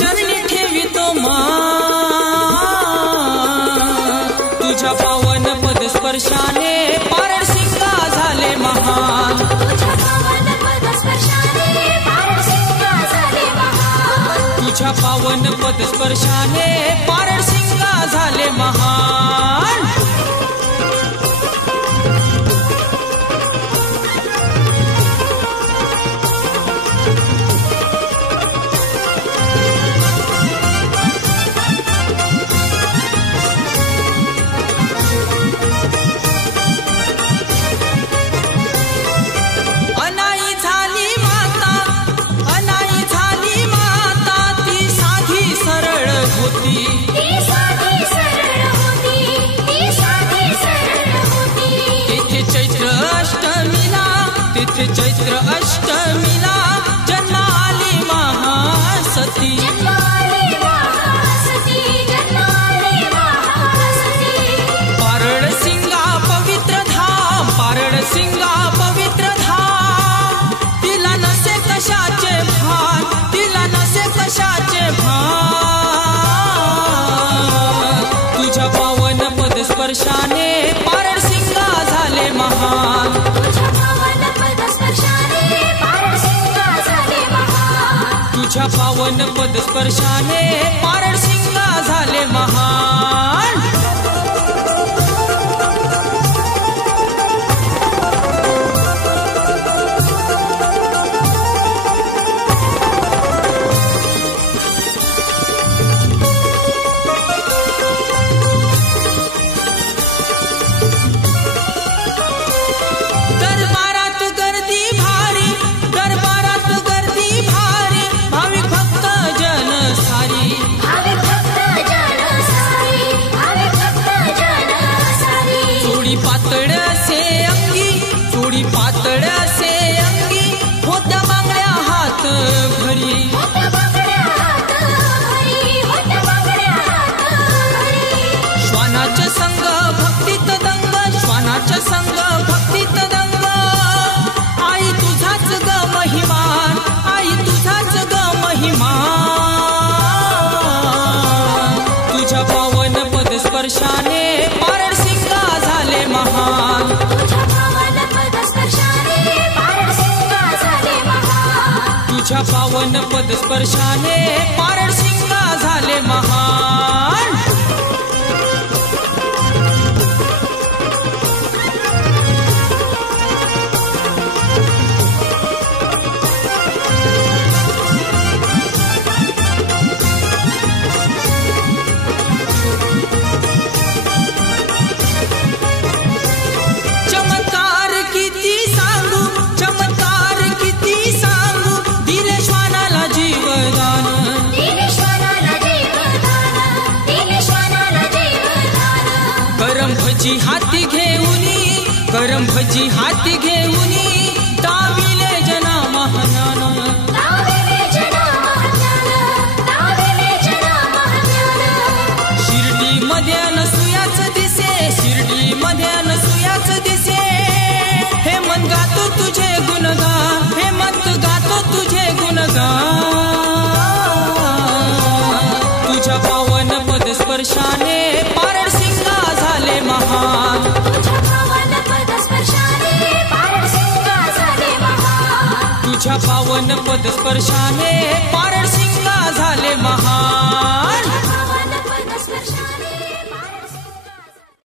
चरणी ठेवितो मान तुझ्या पावन पद स्पर्शाने पारड सिंगा झाले महान तुझ्या पावन पद स्पर्शाने पारड सिंगा झाले महान चैत्र अष्टमीला जन्माली महासती पारड सिंगा पवित्र धाम पारड सिंगा पवित्र धाम तिला नसे कशाचे भान तिला नसे कशाचे भान तुझ्या पावन पद स्पर्शाने पारड सिंगा झाले महान तुझ्या पावन पद स्पर्शाने पारड सिंगा झाले महान पातळ से अंगी होत्या बांगड्या हात भरी श्वानाच्या संग भक्तीत दंग श्वानाच्या संग भक्तीत दंग आई तुझाच ग महिमान आई तुझाच ग महिमान तुझ्या पावन पद स्पर्शाने पारड सिंगा झाले महान तुझ्या पावन पद स्पर्शाने पारड सिंगा झाले महान चमत्कार किती सांगू चमत्कार किती सांगू दिले श्वानाला जीवदान गरम भजी हाती घेऊनी गरम भजी हाती घेऊनी दाविले जना महाज्ञान शिर्डी मध्ये अनसुयाच दिसे शिर्डी मध्ये अनसुयाच दिसे हे मन गातो तुझे गुणगान हे मन गातो तुझे गुणगान तुझ्या पावन पद स्पर्शाने पारड सिंगा झाले महान तुझ्या पावन पद स्पर्शाने पारड सिंगा झाले महान